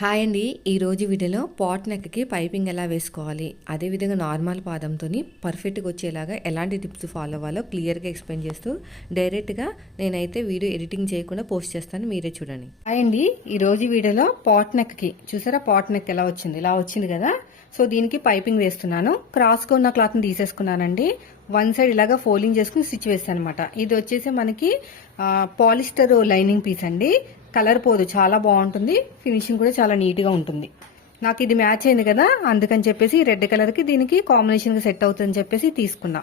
Hi అండి. ఈరోజు వీడియోలో పాట్ నెక్కి పైపింగ్ ఎలా వేసుకోవాలి? అదేవిధంగా నార్మల్ పాదంతో పర్ఫెక్ట్గా వచ్చేలాగా ఎలాంటి టిప్స్ ఫాలో అవ్వాలో క్లియర్గా ఎక్స్ప్లెయిన్ చేస్తూ డైరెక్ట్గా నేనైతే వీడియో ఎడిటింగ్ చేయకుండా పోస్ట్ చేస్తాను. మీరే చూడండి. హాయ్ అండి. ఈరోజు వీడియోలో పాట్ నెక్కి చూసారా? పాట్ నెక్ ఎలా వచ్చింది? ఇలా వచ్చింది కదా. సో దీనికి పైపింగ్ వేస్తున్నాను. క్రాస్గా ఉన్న క్లాత్ని తీసేసుకున్నానండి. వన్ సైడ్ ఇలాగా ఫోల్డింగ్ చేసుకుని స్టిచ్ వేస్తాను అనమాట ఇది వచ్చేసి మనకి పాలిస్టర్ లైనింగ్ పీస్ అండి. కలర్ పోదు చాలా బాగుంటుంది. ఫినిషింగ్ కూడా చాలా నీట్గా ఉంటుంది. నాకు ఇది మ్యాచ్ అయింది కదా అందుకని చెప్పేసి రెడ్ కలర్కి దీనికి కాంబినేషన్గా సెట్ అవుతుందని చెప్పేసి తీసుకున్నా.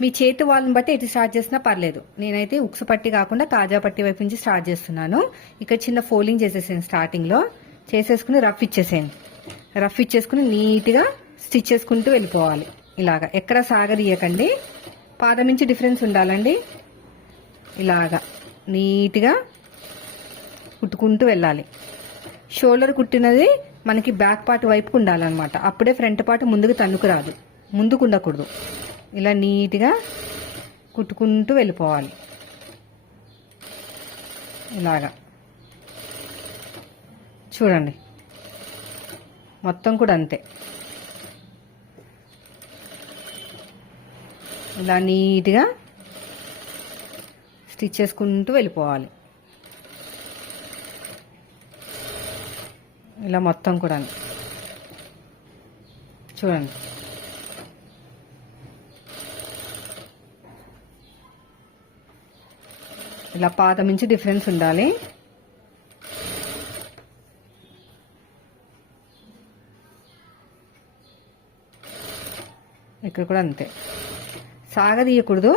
మీ చేతి వాళ్ళని బట్టి ఎటు స్టార్ట్ చేసినా పర్లేదు. నేనైతే ఉక్సు పట్టి కాకుండా తాజా పట్టి వైపు నుంచి స్టార్ట్ చేస్తున్నాను. ఇక్కడ చిన్న ఫోల్డింగ్ చేసేసాను స్టార్టింగ్లో. చేసేసుకుని రఫ్ ఇచ్చేసేయండి. రఫ్ ఇచ్చేసుకుని నీట్గా స్టిచ్ చేసుకుంటూ వెళ్ళిపోవాలి. ఇలాగా. ఎక్కడ సాగదీయకండి. పాదం నుంచి డిఫరెన్స్ ఉండాలండి. ఇలాగా. నీట్గా కుట్టుకుంటూ వెళ్ళాలి. షోల్డర్ కుట్టినది మనకి బ్యాక్ పార్ట్ వైపుకు ఉండాలన్నమాట. అప్పుడే ఫ్రంట్ పార్ట్ ముందుకు తన్నుకు రాదు. ముందుకు ఉండకూడదు. ఇలా నీట్గా కుట్టుకుంటూ వెళ్ళిపోవాలి. ఇలాగా. చూడండి. మొత్తం కూడా అంతే. ఇలా నీట్గా స్టిచ్ చేసుకుంటూ వెళ్ళిపోవాలి. ఇలా మొత్తం కూడా చూడండి. ఇలా పాత నుంచి డిఫరెన్స్ ఉండాలి. ఇక్కడ కూడా అంతే. సాగదీయకూడదు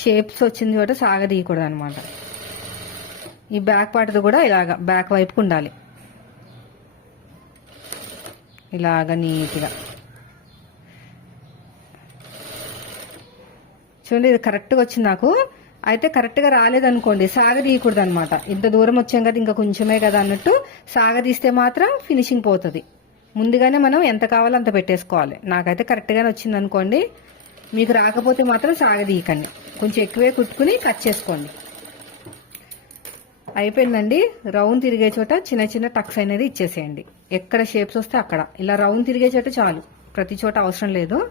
షేప్స్ వచ్చింది చోట సాగదీయకూడదు అనమాట ఈ బ్యాక్ పార్ట్ది కూడా ఇలాగ బ్యాక్ వైపుకు ఉండాలి. ఇలాగ నీట్గా. చూడండి ఇది కరెక్ట్గా వచ్చింది నాకు. అయితే కరెక్ట్గా రాలేదనుకోండి సాగదీయకూడదు అనమాట ఇంత దూరం వచ్చాం కదా ఇంకా కొంచెమే కదా అన్నట్టు సాగదీస్తే మాత్రం ఫినిషింగ్ పోతుంది. ముందుగానే మనం ఎంత కావాలో అంత పెట్టేసుకోవాలి. నాకైతే కరెక్ట్గానే వచ్చింది అనుకోండి మీకు రాకపోతే మాత్రం సాగదీయకండి కొంచెం ఎక్కువే కుట్టుకుని కట్ చేసుకోండి. అయిపోయిందండి. రౌండ్ తిరిగే చోట చిన్న చిన్న టక్స్ అనేది ఇచ్చేసేయండి. ఎక్కడ షేప్స్ వస్తే అక్కడ. ఇలా రౌండ్ తిరిగే చోట చాలు. ప్రతి చోట అవసరం లేదు.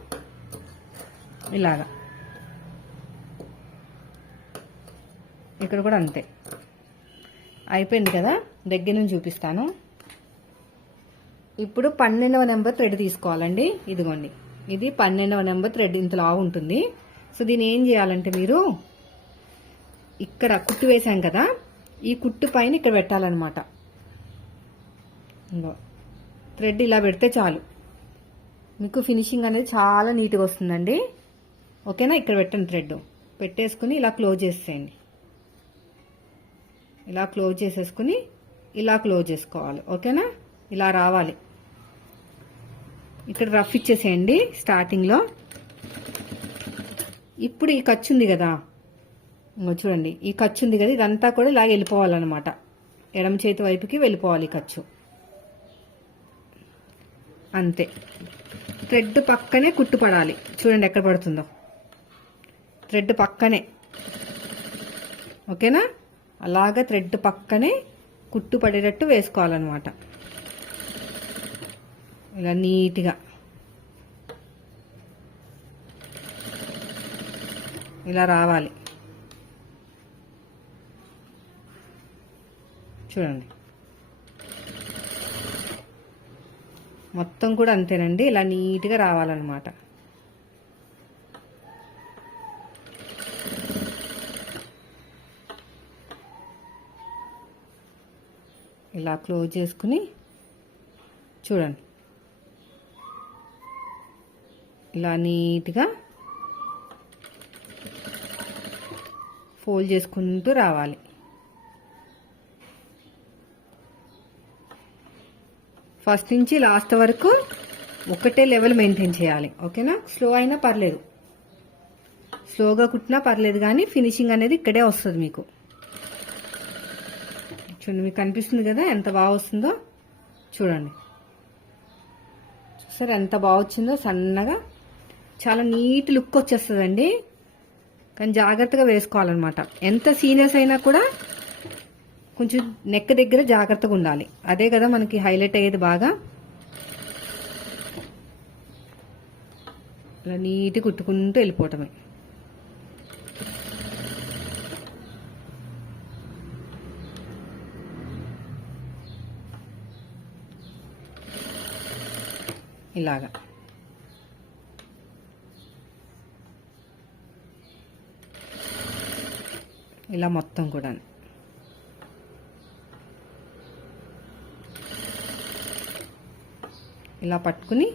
ఇలాగా. ఇక్కడ కూడా అంతే. అయిపోయింది కదా? దగ్గర నుంచి చూపిస్తాను. ఇప్పుడు పన్నెండవ నెంబర్ థ్రెడ్ తీసుకోవాలండి. ఇదిగోండి. ఇది పన్నెండవ నెంబర్ థ్రెడ్ ఇంత లావు ఉంటుంది. సో దీన్ని ఏం చేయాలంటే మీరు ఇక్కడ కుట్టు వేసాం కదా? ఈ కుట్టు పైన ఇక్కడ పెట్టాలన్నమాట. థ్రెడ్ ఇలా పెడితే చాలు. మీకు ఫినిషింగ్ అనేది చాలా నీట్గా వస్తుందండి. ఓకేనా? ఇక్కడ పెట్టండి థ్రెడ్. పెట్టేసుకుని ఇలా క్లోజ్ చేసేయండి. ఇలా క్లోజ్ చేసేసుకుని ఇలా క్లోజ్ చేసుకోవాలి. ఓకేనా? ఇలా రావాలి. ఇక్కడ రఫ్ ఇచ్చేసేయండి స్టార్టింగ్లో. ఇప్పుడు ఈ ఖర్చు ఉంది కదా. ఇంకో చూడండి ఈ ఖర్చు ఉంది కదా ఇదంతా కూడా ఇలాగ వెళ్ళిపోవాలన్నమాట. ఎడమ చేతి వైపుకి వెళ్ళిపోవాలి ఖర్చు. అంతే. థ్రెడ్ పక్కనే కుట్టు పడాలి చూడండి ఎక్కడ పడుతుందో. థ్రెడ్ పక్కనే. ఓకేనా? అలాగ థ్రెడ్ పక్కనే కుట్టు పడేటట్టు వేసుకోవాలన్నమాట. ఇలా నీట్గా. ఇలా రావాలి. చూడండి. మొత్తం కూడా అంతేనండి. ఇలా నీట్గా రావాలన్నమాట. ఇలా క్లోజ్ చేసుకుని చూడండి. ఇలా నీట్గా ఫోల్డ్ చేసుకుంటూ రావాలి. ఫస్ట్ నుంచి లాస్ట్ వరకు ఒకటే లెవెల్ మెయింటైన్ చేయాలి. ఓకేనా? స్లో అయినా పర్లేదు. స్లోగా కుట్టినా పర్లేదు కానీ ఫినిషింగ్ అనేది ఇక్కడే వస్తుంది మీకు. చూడండి మీకు కనిపిస్తుంది కదా ఎంత బాగా వస్తుందో? చూడండి. సరే ఎంత బాగా వచ్చిందో? సన్నగా. చాలా నీట్ లుక్ వచ్చేస్తుందండి. కానీ జాగ్రత్తగా వేసుకోవాలన్నమాట. ఎంత సీనియర్స్ అయినా కూడా కొంచెం నెక్ దగ్గర జాగ్రత్తగా ఉండాలి. అదే కదా మనకి హైలైట్ అయ్యేది బాగా. ఇలా నీట్గా కుట్టుకుంటూ వెళ్ళిపోవటమే. ఇలాగా. ఇలా మొత్తం కూడా ఇలా పట్టుకుని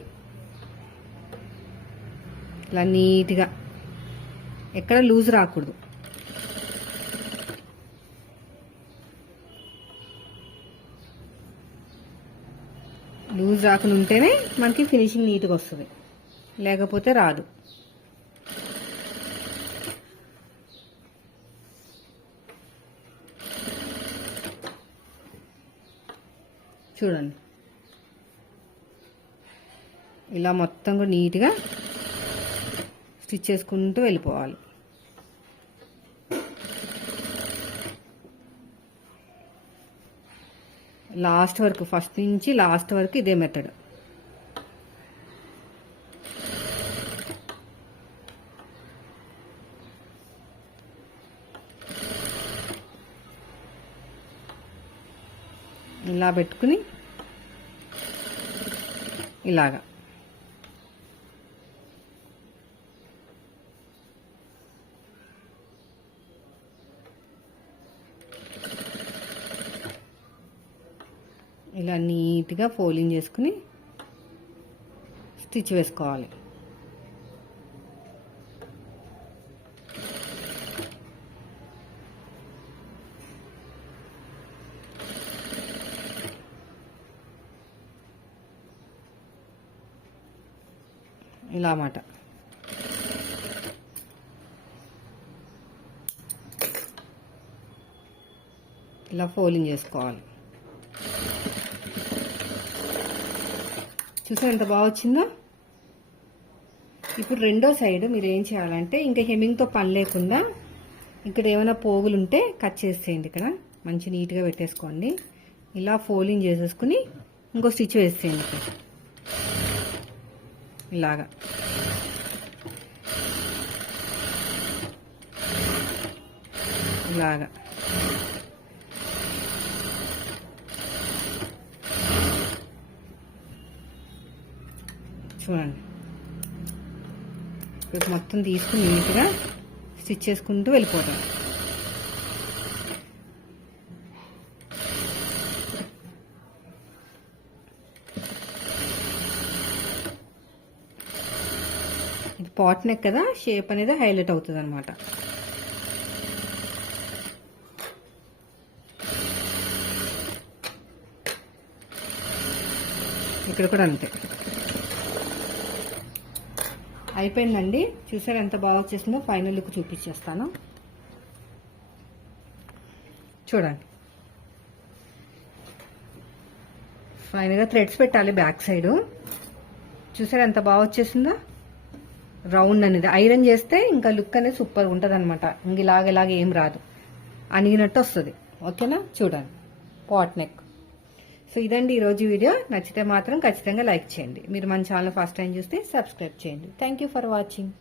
ఇలా నీట్గా ఎక్కడ లూజ్ రాకూడదు. లూజ్ రాకుండా ఉంటేనే మనకి ఫినిషింగ్ నీట్గా వస్తుంది. లేకపోతే రాదు. చూడండి. ఇలా మొత్తం కూడా నీట్గా స్టిచ్ చేసుకుంటూ వెళ్ళిపోవాలి. లాస్ట్ వరకు ఫస్ట్ నుంచి లాస్ట్ వరకు ఇదే మెథడ్ ఇలా పెట్టుకుని ఇలాగా. ఇలా నీట్గా ఫోల్డింగ్ చేసుకుని స్టిచ్ వేసుకోవాలి. ఇలా మాట. ఇలా ఫోల్డింగ్ చేసుకోవాలి. చూసారు ఎంత బాగా వచ్చిందో? ఇప్పుడు రెండో సైడ్ మీరు ఏం చేయాలంటే ఇంకా హెమ్మింగ్తో పని లేకుండా ఇక్కడ ఏమైనా పోగులు ఉంటే కట్ చేసేయండి ఇక్కడ. మంచి నీట్గా పెట్టేసుకోండి. ఇలా ఫోల్డింగ్ చేసేసుకుని ఇంకో స్టిచ్ వేసేయండి ఇక్కడ. ఇలాగా. ఇలాగా. చూడండి. ఇప్పుడు మొత్తం తీసుకుని నీట్గా స్టిచ్ చేసుకుంటూ వెళ్ళిపోతాం. ఇది పాట్ నెక్ కదా షేప్ అనేది హైలైట్ అవుతుంది అనమాట ఇక్కడ కూడా అంతే. అయిపోయిందండి. చూసారు ఎంత బాగా వచ్చేసిందో? ఫైనల్ లుక్ చూపించేస్తాను. చూడండి. ఫైనల్గా థ్రెడ్స్ పెట్టాలి బ్యాక్ సైడ్. చూసారు ఎంత బాగా వచ్చేసిందో? రౌండ్ అనేది. ఐరన్ చేస్తే ఇంకా లుక్ అనేది సూపర్ ఉంటుంది అనమాట ఇంక ఇలాగ ఇలాగ ఏం రాదు. అనిగినట్టు వస్తుంది. ఓకేనా చూడండి. పాట్ నెక్ సో ఇదండి ఈరోజు వీడియో. నచ్చితే మాత్రం ఖచ్చితంగా లైక్ చేయండి. మీరు మన ఛానల్ ఫస్ట్ టైం చూస్తే సబ్స్క్రైబ్ చేయండి. Thank for watching